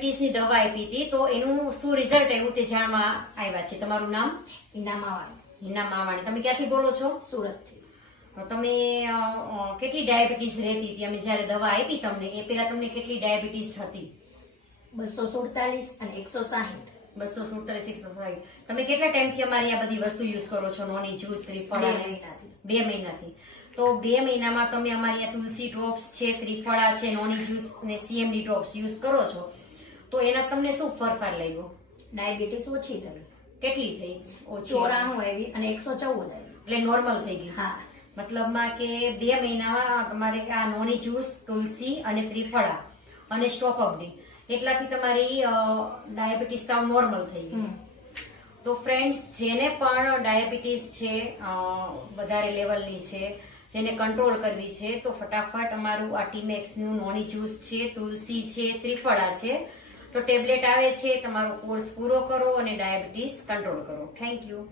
ડાયાબિટીસની દવા આપી હતી, તો એનું શું રિઝલ્ટ આવ્યું તે જાણવા આવ્યા છે. તમારું નામ? હિના માવાણી. હિના માવાણી. તમે ક્યાંથી બોલો છો? સુરતથી. તમે કેટલી ડાયાબિટીસ રહેતી હતી? અમે જયારે દવા આપી તમને એ પહેલા તમને કેટલી ડાયાબિટીસ હતી? 247 અને 160. 247, 160. તમે કેટલા ટાઈમથી અમારી આ બધી વસ્તુ યુઝ કરો છો? નોની જ્યુસ, ત્રિફળા? 2 મહિનાથી. 2 મહિનાથી. તો 2 મહિનામાં તમે અમારી આ તુલસી ડ્રોપ્સ છે, ત્રિફળા છે, નોની જ્યુસ ને CMD ડ્રોપ્સ યુઝ કરો છો, તો એના તમને શું ફરફાર લાગ્યો? ડાયાબિટીસ ઓછી થઈ. કેટલી થઈ? ઓછી. 94 આવી અને 114 આવી. એટલે નોર્મલ થઈ ગઈ. હા. મતલબમાં કે 2 મહિનામાં તમારે આ નોની જ્યુસ, તુલસી અને ત્રિફળા અને સ્ટોપ અપ ડે એટલાથી તમારી ડાયાબિટીસ સાવ નોર્મલ થઈ ગઈ. તો ફ્રેન્ડ્સ, જેને પણ ડાયાબિટીસ છે, વધારે લેવલની છે, જેને કંટ્રોલ કરવી છે, તો ફટાફટ અમારું આ ટીમેક્સનું નોની જ્યુસ છે, તુલસી છે, ત્રિફળા છે, તો ટેબ્લેટ આવે છે, તમારો કોર્સ પૂરો કરો અને ડાયાબિટીસ કંટ્રોલ કરો. Thank you.